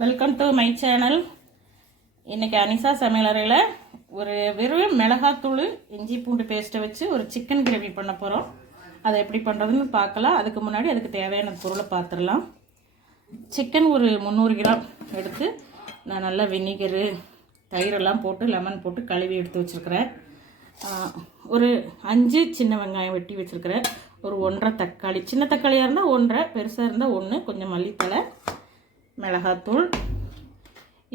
Welcome to my channel. இன்றைக்கி அனிஷா சமையலறையில் ஒரு வெறும் மிளகாத்தூள் இஞ்சி பூண்டு பேஸ்ட்டை வச்சு ஒரு சிக்கன் கிரேவி பண்ண போகிறோம். அதை எப்படி பண்ணுறதுன்னு பார்க்கலாம். அதுக்கு முன்னாடி அதுக்கு தேவையான பொருளை பார்த்துடலாம். சிக்கன் ஒரு 300 கிராம் எடுத்து நான் நல்லா வினிகரு தயிரெல்லாம் போட்டு லெமன் போட்டு கழுவி எடுத்து வச்சுருக்கிறேன். ஒரு 5 சின்ன வெங்காயம் வெட்டி வச்சுருக்கிறேன். ஒரு 1.5 தக்காளி, சின்ன தக்காளியாக இருந்தால் 1.5, பெருசாக இருந்தால் 1, கொஞ்சம் மல்லித்தலை, மிளகாத்தூள்,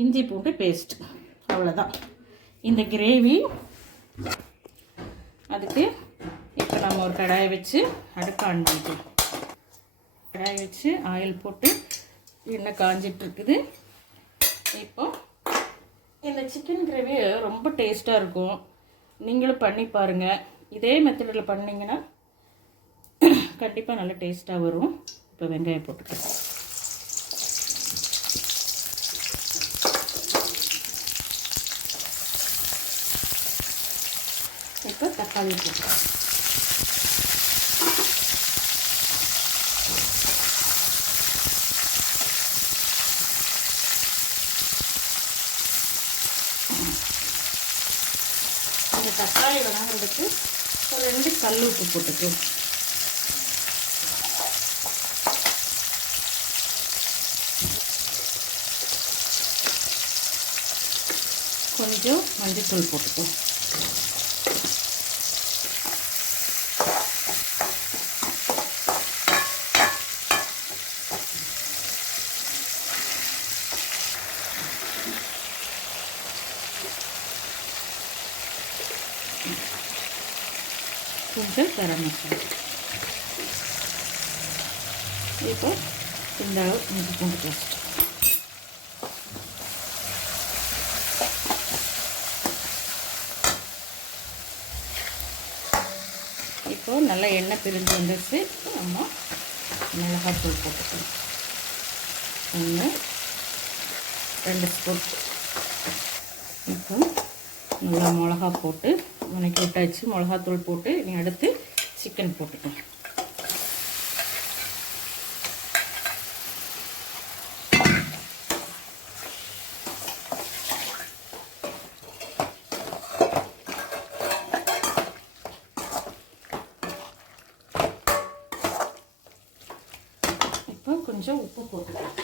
இஞ்சி பூண்டு பேஸ்ட், அவ்வளோதான் இந்த கிரேவி. அதுக்கு இப்போ நம்ம ஒரு கடாயை வச்சு அடுப்பு ஆன் பண்ணிக்கலாம். கடாயை வச்சு ஆயில் போட்டு எண்ணெய் காஞ்சிட்ருக்குது. இப்போ இந்த சிக்கன் கிரேவி ரொம்ப டேஸ்ட்டாக இருக்கும். நீங்களும் பண்ணி பாருங்கள். இதே மெத்தடில் பண்ணிங்கன்னா கண்டிப்பாக நல்ல டேஸ்ட்டாக வரும். இப்போ வெங்காயம் போட்டுக்கலாம். இப்போ தக்காளி போட்டுக்கலாம். இந்த தக்காளி வதங்கிறதுக்கு ஒரு 2 கல் உப்பு போட்டுக்கலாம். கொஞ்சம் மஞ்சள் போட்டுக்கலாம். கொஞ்சம் கரம் மசாலா. இப்போ இந்த இஞ்சி பூண்டு பேஸ்ட். இப்போ நல்லா எண்ணெய் பிரிஞ்சு வந்துச்சு. நம்ம மிளகாத்தூள் போட்டுக்கலாம். 1, 2 ஸ்பூன். இப்போ நல்லா மிளகா போட்டு வதக்கி விட்டாச்சு. மிளகாத்தூள் போட்டு நீ அடுத்து சிக்கன் போட்டுக்கலாம். இப்போ கொஞ்சம் உப்பு போட்டுக்கலாம்.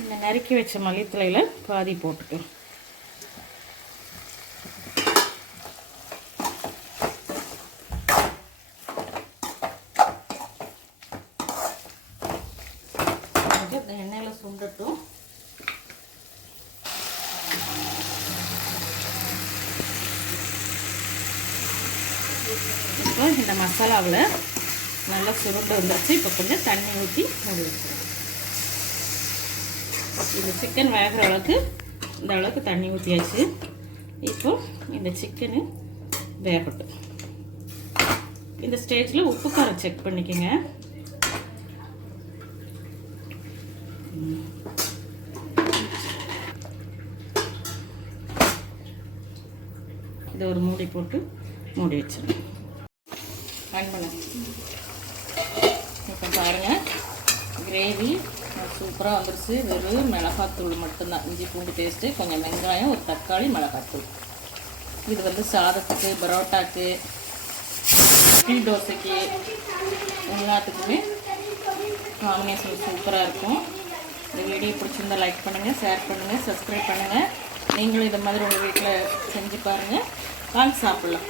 இந்த நறுக்கி வச்ச மல்லித்தலையில் பாதி போட்டுக்கலாம். கொஞ்சம் இந்த எண்ணெயில் சுண்டட்டும். இப்போ இந்த மசாலாவில் நல்லா சுருண்டு வந்துருச்சு. இப்போ கொஞ்சம் தண்ணி ஊற்றி மூடி வச்சுருக்கோம். இந்த சிக்கன் வேகிற அளவுக்கு இந்த அளவுக்கு தண்ணி ஊற்றியாச்சு. இப்போ இந்த சிக்கனு வேகட்டும். இந்த ஸ்டேஜில் உப்பு காரம் செக் பண்ணிக்கோங்க. இதை ஒரு மூடி போட்டு மூடி வச்சிடணும். ஆன் பண்ண. இப்போ பாருங்கள், கிரேவி சூப்பராக வந்துருச்சு. வெறும் மிளகாத்தூள் மட்டும்தான், இஞ்சி பூண்டு பேஸ்ட்டு, கொஞ்சம் வெங்காயம், ஒரு தக்காளி, மிளகாத்தூள். இது வந்து சாதத்துக்கு, பரோட்டாக்கு, இட்லி தோசைக்கு எல்லாத்துக்குமே காம்பினேஷன் சூப்பராக இருக்கும். இந்த வீடியோ பிடிச்சிருந்தா லைக் பண்ணுங்கள், ஷேர் பண்ணுங்கள், சப்ஸ்கிரைப் பண்ணுங்கள். நீங்களும் இந்த மாதிரி உங்கள் வீட்டில் செஞ்சு பாருங்கள். வாங்க சாப்பிட்லாம்.